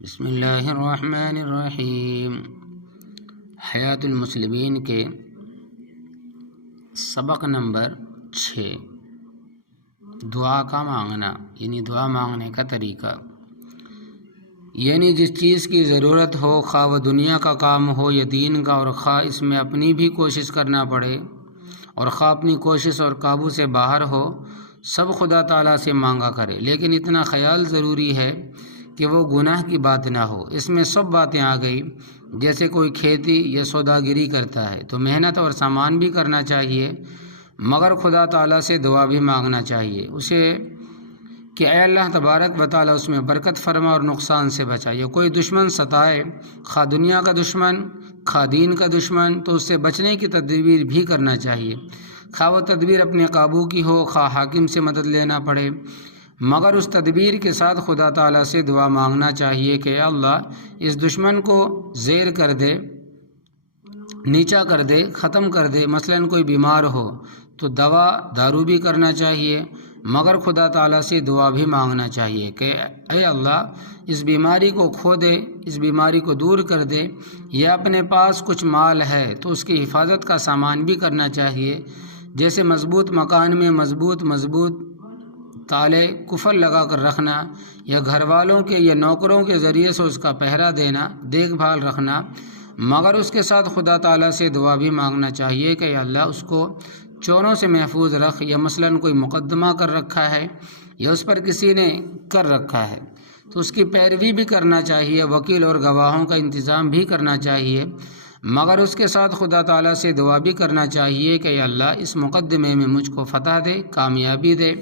بسم اللہ الرحمن الرحیم۔ حیات المسلمین کے سبق نمبر 6، دعا کا مانگنا یعنی دعا مانگنے کا طریقہ، یعنی جس چیز کی ضرورت ہو، خواہ وہ دنیا کا کام ہو یا دین کا، اور خواہ اس میں اپنی بھی کوشش کرنا پڑے اور خواہ اپنی کوشش اور قابو سے باہر ہو، سب خدا تعالیٰ سے مانگا کرے، لیکن اتنا خیال ضروری ہے کہ وہ گناہ کی بات نہ ہو۔ اس میں سب باتیں آ گئی، جیسے کوئی کھیتی یا سوداگری کرتا ہے تو محنت اور سامان بھی کرنا چاہیے، مگر خدا تعالیٰ سے دعا بھی مانگنا چاہیے اسے کہ اے اللہ تبارک و تعالیٰ اس میں برکت فرما اور نقصان سے بچا۔ یا کوئی دشمن ستائے، خواہ دنیا کا دشمن خواہ دین کا دشمن، تو اس سے بچنے کی تدبیر بھی کرنا چاہیے، خواہ وہ تدبیر اپنے قابو کی ہو، خواہ حاکم سے مدد لینا پڑے، مگر اس تدبیر کے ساتھ خدا تعالیٰ سے دعا مانگنا چاہیے کہ اے اللہ اس دشمن کو زیر کر دے، نیچا کر دے، ختم کر دے۔ مثلاً کوئی بیمار ہو تو دارو بھی کرنا چاہیے، مگر خدا تعالیٰ سے دعا بھی مانگنا چاہیے کہ اے اللہ اس بیماری کو کھو دے، اس بیماری کو دور کر دے۔ یا اپنے پاس کچھ مال ہے تو اس کی حفاظت کا سامان بھی کرنا چاہیے، جیسے مضبوط مکان میں مضبوط تالے قفل لگا کر رکھنا، یا گھر والوں کے یا نوکروں کے ذریعے سے اس کا پہرا دینا، دیکھ بھال رکھنا، مگر اس کے ساتھ خدا تعالیٰ سے دعا بھی مانگنا چاہیے کہ اللہ اس کو چوروں سے محفوظ رکھ۔ یا مثلاً کوئی مقدمہ کر رکھا ہے یا اس پر کسی نے کر رکھا ہے تو اس کی پیروی بھی کرنا چاہیے، وکیل اور گواہوں کا انتظام بھی کرنا چاہیے، مگر اس کے ساتھ خدا تعالیٰ سے دعا بھی کرنا چاہیے کہ اللہ اس مقدمے میں مجھ کو فتح دے، کامیابی دے،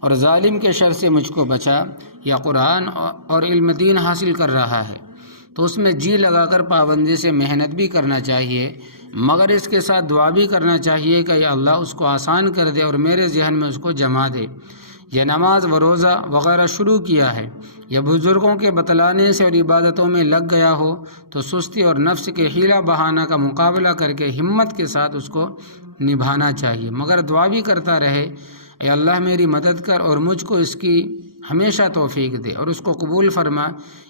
اور ظالم کے شر سے مجھ کو بچا۔ یا قرآن اور علم دین حاصل کر رہا ہے تو اس میں جی لگا کر پابندی سے محنت بھی کرنا چاہیے، مگر اس کے ساتھ دعا بھی کرنا چاہیے کہ اللہ اس کو آسان کر دے اور میرے ذہن میں اس کو جما دے۔ یا نماز و روزہ وغیرہ شروع کیا ہے یا بزرگوں کے بتلانے سے اور عبادتوں میں لگ گیا ہو تو سستی اور نفس کے حیلہ بہانہ کا مقابلہ کر کے ہمت کے ساتھ اس کو نبھانا چاہیے، مگر دعا بھی کرتا رہے اے اللہ میری مدد کر اور مجھ کو اس کی ہمیشہ توفیق دے اور اس کو قبول فرما۔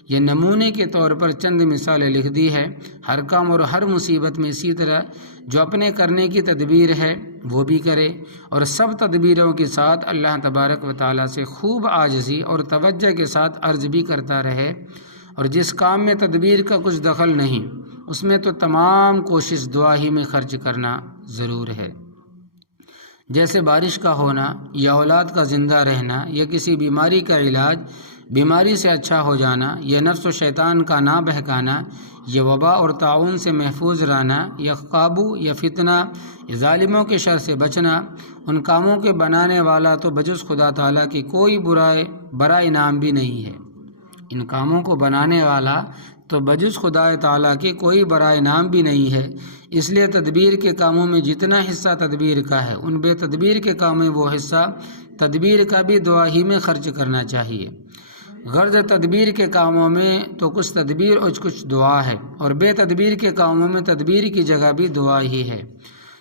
یہ نمونے کے طور پر چند مثالیں لکھ دی ہے۔ ہر کام اور ہر مصیبت میں اسی طرح جو اپنے کرنے کی تدبیر ہے وہ بھی کرے، اور سب تدبیروں کے ساتھ اللہ تبارک و تعالیٰ سے خوب عاجزی اور توجہ کے ساتھ عرض بھی کرتا رہے، اور جس کام میں تدبیر کا کچھ دخل نہیں اس میں تو تمام کوشش دعا ہی میں خرچ کرنا ضرور ہے، جیسے بارش کا ہونا یا اولاد کا زندہ رہنا یا کسی بیماری کا علاج، بیماری سے اچھا ہو جانا، یا نفس و شیطان کا نہ بہکانا، یا وبا اور طاعون سے محفوظ رہنا، یا قابو یا فتنہ یا ظالموں کے شر سے بچنا۔ ان کاموں کے بنانے والا تو بجز خدا تعالیٰ کی کوئی برا انعام بھی نہیں ہے، ان کاموں کو بنانے والا تو بجز خدا تعالیٰ کے کوئی برا انعام بھی نہیں ہے، اس لیے تدبیر کے کاموں میں جتنا حصہ تدبیر کا ہے ان بے تدبیر کے کاموں میں وہ حصہ تدبیر کا بھی دعا ہی میں خرچ کرنا چاہیے۔ غرض تدبیر کے کاموں میں تو کچھ تدبیر اور کچھ دعا ہے، اور بے تدبیر کے کاموں میں تدبیر کی جگہ بھی دعا ہی ہے،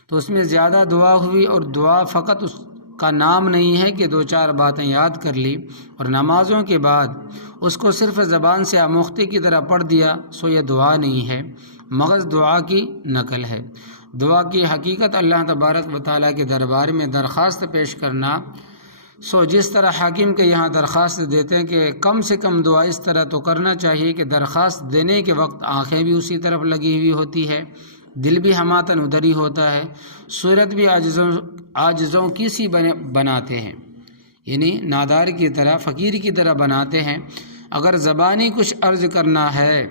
تو اس میں زیادہ دعا ہوئی، اور دعا فقط اس کا نام نہیں ہے کہ دو چار باتیں یاد کر لی اور نمازوں کے بعد اس کو صرف زبان سے آموختے کی طرح پڑھ دیا، سو یہ دعا نہیں ہے، مغز دعا کی نقل ہے۔ دعا کی حقیقت اللہ تبارک و تعالیٰ کے دربار میں درخواست پیش کرنا، سو جس طرح حاکم کے یہاں درخواست دیتے ہیں کہ کم سے کم دعا اس طرح تو کرنا چاہیے کہ درخواست دینے کے وقت آنکھیں بھی اسی طرف لگی ہوئی ہوتی ہے، دل بھی ہماتن ادھر ہی ہوتا ہے، صورت بھی عاجزوں کی سی بناتے ہیں، یعنی نادار کی طرح، فقیر کی طرح بناتے ہیں۔ اگر زبانی کچھ عرض کرنا ہے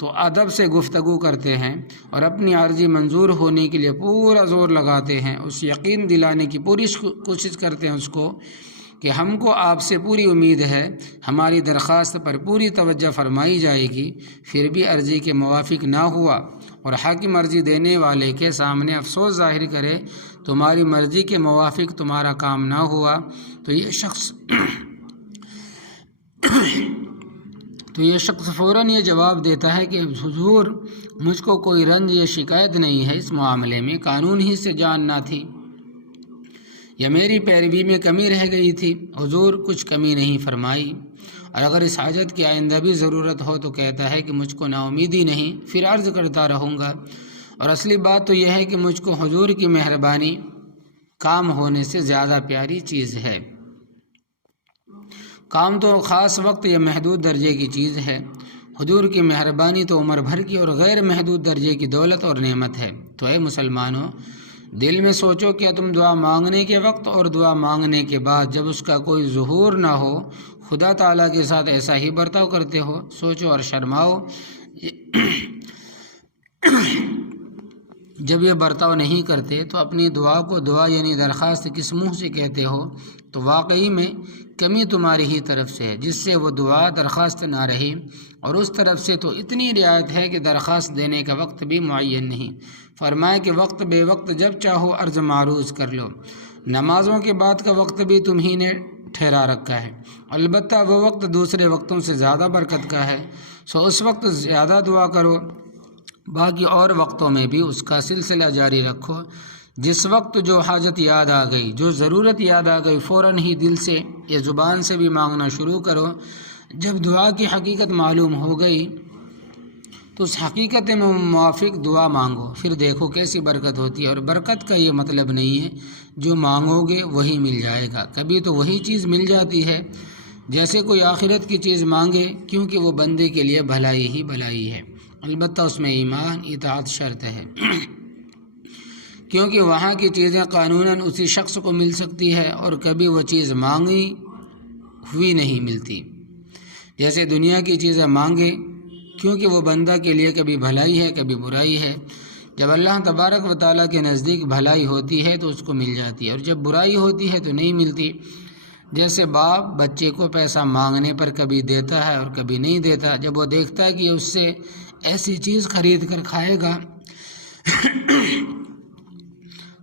تو ادب سے گفتگو کرتے ہیں اور اپنی عرضی منظور ہونے کے لیے پورا زور لگاتے ہیں، اس یقین دلانے کی پوری کوشش کرتے ہیں اس کو کہ ہم کو آپ سے پوری امید ہے، ہماری درخواست پر پوری توجہ فرمائی جائے گی، پھر بھی عرضی کے موافق نہ ہوا اور حاکم عرضی دینے والے کے سامنے افسوس ظاہر کرے تمہاری مرضی کے موافق تمہارا کام نہ ہوا، تو یہ شخص فوراً یہ جواب دیتا ہے کہ حضور مجھ کو کوئی رنج یا شکایت نہیں ہے، اس معاملے میں قانون ہی سے جان نہ تھی یا میری پیروی میں کمی رہ گئی تھی، حضور کچھ کمی نہیں فرمائی، اور اگر اس حاجت کی آئندہ بھی ضرورت ہو تو کہتا ہے کہ مجھ کو نا امیدی نہیں، پھر عرض کرتا رہوں گا۔ اور اصلی بات تو یہ ہے کہ مجھ کو حضور کی مہربانی کام ہونے سے زیادہ پیاری چیز ہے۔ کام تو خاص وقت یا محدود درجے کی چیز ہے، حضور کی مہربانی تو عمر بھر کی اور غیر محدود درجے کی دولت اور نعمت ہے۔ تو اے مسلمانوں، دل میں سوچو کہ تم دعا مانگنے کے وقت اور دعا مانگنے کے بعد جب اس کا کوئی ظہور نہ ہو خدا تعالیٰ کے ساتھ ایسا ہی برتاؤ کرتے ہو۔ سوچو اور شرماؤ۔ جب یہ برتاؤ نہیں کرتے تو اپنی دعا کو دعا یعنی درخواست کس منہ سے کہتے ہو؟ تو واقعی میں کمی تمہاری ہی طرف سے ہے، جس سے وہ دعا درخواست نہ رہی، اور اس طرف سے تو اتنی رعایت ہے کہ درخواست دینے کا وقت بھی معین نہیں۔ فرمائے کہ وقت بے وقت جب چاہو عرض معروض کر لو۔ نمازوں کے بعد کا وقت بھی تمہیں نے ٹھہرا رکھا ہے، البتہ وہ وقت دوسرے وقتوں سے زیادہ برکت کا ہے، سو اس وقت زیادہ دعا کرو، باقی اور وقتوں میں بھی اس کا سلسلہ جاری رکھو۔ جس وقت جو حاجت یاد آ گئی، جو ضرورت یاد آ گئی، فوراً ہی دل سے یا زبان سے بھی مانگنا شروع کرو۔ جب دعا کی حقیقت معلوم ہو گئی تو اس حقیقت میں موافق دعا مانگو، پھر دیکھو کیسی برکت ہوتی ہے۔ اور برکت کا یہ مطلب نہیں ہے جو مانگو گے وہی مل جائے گا، کبھی تو وہی چیز مل جاتی ہے جیسے کوئی آخرت کی چیز مانگے، کیونکہ وہ بندے کے لیے بھلائی ہی بھلائی ہے، البتہ اس میں ایمان اطاعت شرط ہے، کیونکہ وہاں کی چیزیں قانوناً اسی شخص کو مل سکتی ہے اور کبھی وہ چیز مانگی ہوئی نہیں ملتی، جیسے دنیا کی چیزیں مانگے، کیونکہ وہ بندہ کے لیے کبھی بھلائی ہے کبھی برائی ہے۔ جب اللہ تبارک و تعالیٰ کے نزدیک بھلائی ہوتی ہے تو اس کو مل جاتی ہے، اور جب برائی ہوتی ہے تو نہیں ملتی۔ جیسے باپ بچے کو پیسہ مانگنے پر کبھی دیتا ہے اور کبھی نہیں دیتا، جب وہ دیکھتا ہے کہ اس سے ایسی چیز خرید کر کھائے گا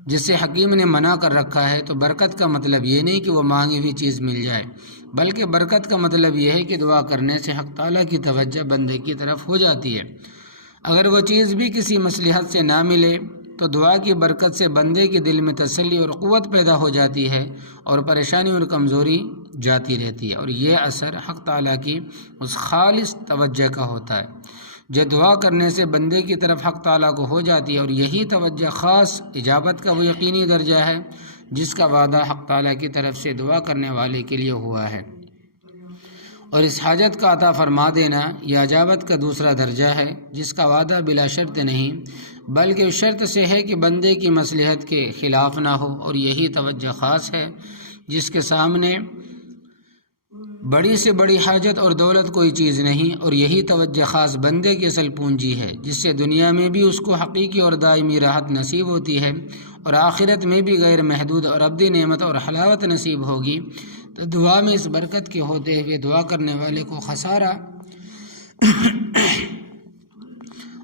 جس سے حکیم نے منع کر رکھا ہے، تو برکت کا مطلب یہ نہیں کہ وہ مانگی ہوئی چیز مل جائے، بلکہ برکت کا مطلب یہ ہے کہ دعا کرنے سے حق تعالیٰ کی توجہ بندے کی طرف ہو جاتی ہے۔ اگر وہ چیز بھی کسی مصلحت سے نہ ملے تو دعا کی برکت سے بندے کے دل میں تسلی اور قوت پیدا ہو جاتی ہے، اور پریشانی اور کمزوری جاتی رہتی ہے، اور یہ اثر حق تعالیٰ کی اس خالص توجہ کا ہوتا ہے جو دعا کرنے سے بندے کی طرف حق تعالیٰ کو ہو جاتی ہے، اور یہی توجہ خاص اجابت کا وہ یقینی درجہ ہے جس کا وعدہ حق تعالیٰ کی طرف سے دعا کرنے والے کے لیے ہوا ہے۔ اور اس حاجت کا عطا فرما دینا یہ اجابت کا دوسرا درجہ ہے جس کا وعدہ بلا شرط نہیں بلکہ اس شرط سے ہے کہ بندے کی مصلحت کے خلاف نہ ہو، اور یہی توجہ خاص ہے جس کے سامنے بڑی سے بڑی حاجت اور دولت کوئی چیز نہیں، اور یہی توجہ خاص بندے کی اصل پونجی ہے جس سے دنیا میں بھی اس کو حقیقی اور دائمی راحت نصیب ہوتی ہے، اور آخرت میں بھی غیر محدود اور ابدی نعمت اور حلاوت نصیب ہوگی۔ تو دعا میں اس برکت کے ہوتے ہوئے دعا کرنے والے کو خسارہ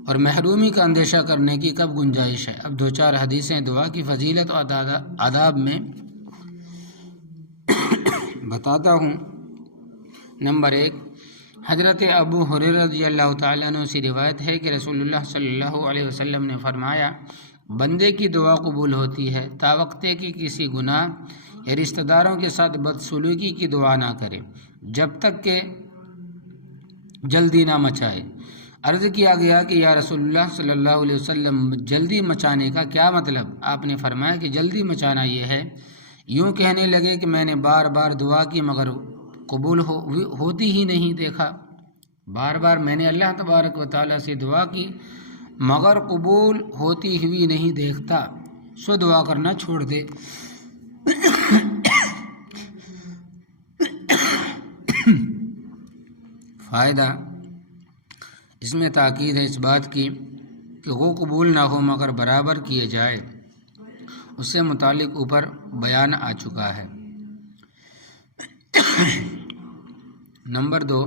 اور محرومی کا اندیشہ کرنے کی کب گنجائش ہے؟ اب دو چار حدیثیں دعا کی فضیلت اور آداب میں بتاتا ہوں۔ نمبر 1، حضرت ابو ہریرہ رضی اللہ تعالیٰ عنہ سے روایت ہے کہ رسول اللہ صلی اللہ علیہ وسلم نے فرمایا، بندے کی دعا قبول ہوتی ہے تاوقتے کی کسی گناہ یا رشتہ داروں کے ساتھ بدسلوکی کی دعا نہ کرے جب تک کہ جلدی نہ مچائے۔ عرض کیا گیا کہ یا رسول اللہ صلی اللہ علیہ وسلم، جلدی مچانے کا کیا مطلب؟ آپ نے فرمایا کہ جلدی مچانا یہ ہے، یوں کہنے لگے کہ میں نے بار بار دعا کی مگر قبول ہوتی ہی نہیں دیکھا، بار بار میں نے اللہ تبارک و تعالیٰ سے دعا کی مگر قبول ہوتی ہوئی نہیں دیکھتا، سو دعا کرنا چھوڑ دے۔ فائدہ، اس میں تاکید ہے اس بات کی کہ وہ قبول نہ ہو مگر برابر کیے جائے، اس سے متعلق اوپر بیان آ چکا ہے۔ نمبر 2،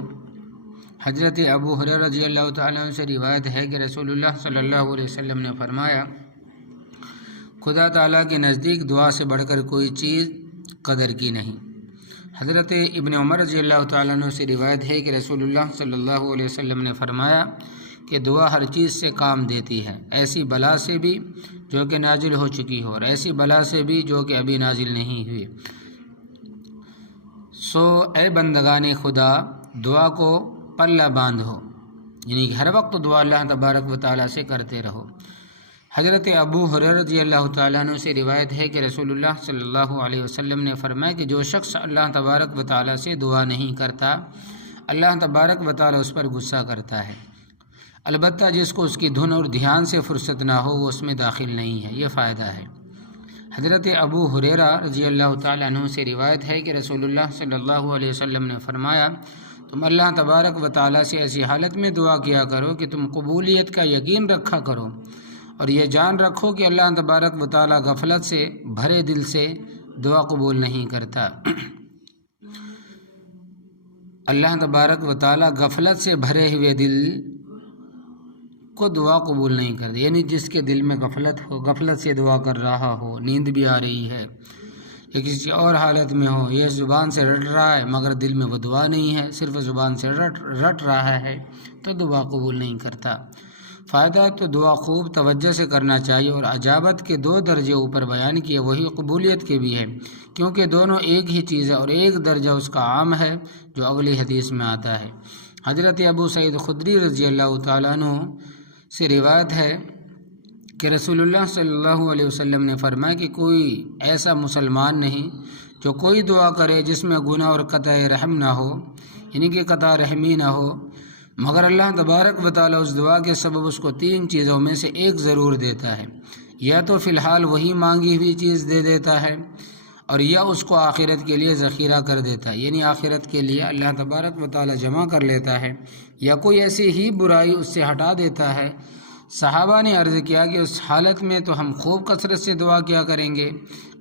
حضرت ابو ہریرہ رضی اللہ تعالیٰ عنہ سے روایت ہے کہ رسول اللہ صلی اللہ علیہ وسلم نے فرمایا، خدا تعالیٰ کے نزدیک دعا سے بڑھ کر کوئی چیز قدر کی نہیں۔ حضرت ابن عمر رضی اللہ تعالیٰ عنہ سے روایت ہے کہ رسول اللہ صلی اللہ علیہ وسلم نے فرمایا کہ دعا ہر چیز سے کام دیتی ہے، ایسی بلا سے بھی جو کہ نازل ہو چکی ہو اور ایسی بلا سے بھی جو کہ ابھی نازل نہیں ہوئی۔ سو اے بندگان خدا، دعا کو پلہ باندھو، یعنی کہ ہر وقت دعا اللہ تبارک و تعالیٰ سے کرتے رہو۔ حضرت ابو ہریرہ رضی اللہ تعالیٰ عنہ سے روایت ہے کہ رسول اللہ صلی اللہ علیہ وسلم نے فرمایا کہ جو شخص اللہ تبارک و تعالیٰ سے دعا نہیں کرتا، اللہ تبارک و تعالیٰ اس پر غصہ کرتا ہے، البتہ جس کو اس کی دھن اور دھیان سے فرصت نہ ہو وہ اس میں داخل نہیں ہے۔ یہ فائدہ ہے۔ حضرت ابو ہریرہ رضی اللہ تعالیٰ عنہ سے روایت ہے کہ رسول اللہ صلی اللہ علیہ وسلم نے فرمایا، تم اللہ تبارک و تعالیٰ سے ایسی حالت میں دعا کیا کرو کہ تم قبولیت کا یقین رکھا کرو، اور یہ جان رکھو کہ اللہ تبارک و تعالیٰ غفلت سے بھرے دل سے دعا قبول نہیں کرتا۔ اللہ تبارک و تعالیٰ غفلت سے بھرے ہوئے دل کو دعا قبول نہیں کرتا، یعنی جس کے دل میں غفلت ہو، غفلت سے دعا کر رہا ہو، نیند بھی آ رہی ہے یا کسی اور حالت میں ہو، یہ زبان سے رٹ رہا ہے مگر دل میں وہ دعا نہیں ہے، صرف زبان سے رٹ رہا ہے، تو دعا قبول نہیں کرتا۔ فائدہ تو دعا خوب توجہ سے کرنا چاہیے، اور اجابت کے 2 درجے اوپر بیان کیے وہی قبولیت کے بھی ہے، کیونکہ دونوں ایک ہی چیز ہے اور ایک درجہ اس کا عام ہے جو اگلی حدیث میں آتا ہے۔ حضرت ابو سعید خدری رضی اللہ تعالیٰ عنہ سے روایت ہے کہ رسول اللہ صلی اللہ علیہ وسلم نے فرمایا کہ کوئی ایسا مسلمان نہیں جو کوئی دعا کرے جس میں گناہ اور قطع رحم نہ ہو، یعنی کہ قطع رحمی نہ ہو، مگر اللہ تبارک و تعالیٰ اس دعا کے سبب اس کو 3 چیزوں میں سے ایک ضرور دیتا ہے، یا تو فی الحال وہی مانگی ہوئی چیز دے دیتا ہے، اور یا اس کو آخرت کے لیے ذخیرہ کر دیتا ہے، یعنی آخرت کے لیے اللہ تبارک و تعالیٰ جمع کر لیتا ہے، یا کوئی ایسی ہی برائی اس سے ہٹا دیتا ہے۔ صحابہ نے عرض کیا کہ اس حالت میں تو ہم خوب کثرت سے دعا کیا کریں گے۔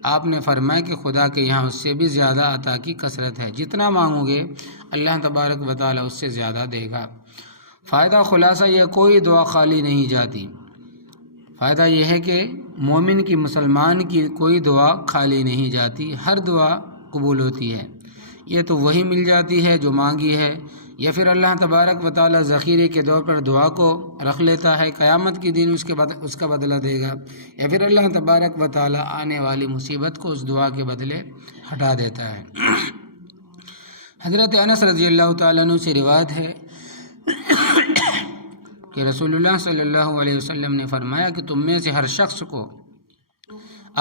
آپ نے فرمایا کہ خدا کے یہاں اس سے بھی زیادہ عطا کی کثرت ہے، جتنا مانگو گے اللہ تبارک و تعالیٰ اس سے زیادہ دے گا۔ فائدہ خلاصہ یہ، کوئی دعا خالی نہیں جاتی۔ فائدہ یہ ہے کہ مومن کی، مسلمان کی کوئی دعا خالی نہیں جاتی، ہر دعا قبول ہوتی ہے۔ یہ تو وہی مل جاتی ہے جو مانگی ہے، یا پھر اللہ تبارک و تعالیٰ ذخیرے کے طور پر دعا کو رکھ لیتا ہے، قیامت کے دن اس کا بدلہ دے گا، یا پھر اللہ تبارک و تعالیٰ آنے والی مصیبت کو اس دعا کے بدلے ہٹا دیتا ہے۔ حضرت انس رضی اللہ تعالیٰ عنہ سے روایت ہے کہ رسول اللہ صلی اللہ علیہ وسلم نے فرمایا کہ تم میں سے ہر شخص کو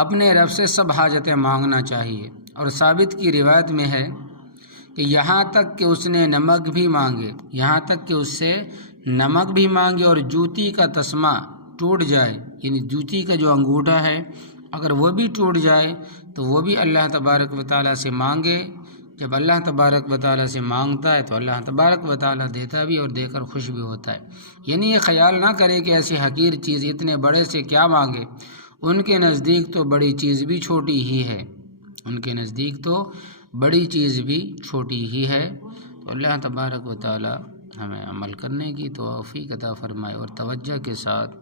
اپنے رب سے سب حاجتیں مانگنا چاہیے، اور ثابت کی روایت میں ہے کہ یہاں تک کہ اس نے نمک بھی مانگے، یہاں تک کہ اس سے نمک بھی مانگے اور جوتی کا تسمہ ٹوٹ جائے، یعنی جوتی کا جو انگوٹھا ہے اگر وہ بھی ٹوٹ جائے تو وہ بھی اللہ تبارک و تعالیٰ سے مانگے۔ جب اللہ تبارک و تعالیٰ سے مانگتا ہے تو اللہ تبارک و تعالیٰ دیتا بھی اور دے کر خوش بھی ہوتا ہے۔ یعنی یہ خیال نہ کرے کہ ایسی حقیر چیز اتنے بڑے سے کیا مانگے، ان کے نزدیک تو بڑی چیز بھی چھوٹی ہی ہے، ان کے نزدیک تو بڑی چیز بھی چھوٹی ہی ہے۔ تو اللہ تبارک و تعالیٰ ہمیں عمل کرنے کی توفیق عطا فرمائے، اور توجہ کے ساتھ،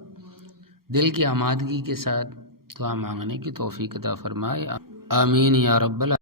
دل کی آمادگی کے ساتھ دعا مانگنے کی توفیق عطا فرمائے۔ آمین یا رب العالمین۔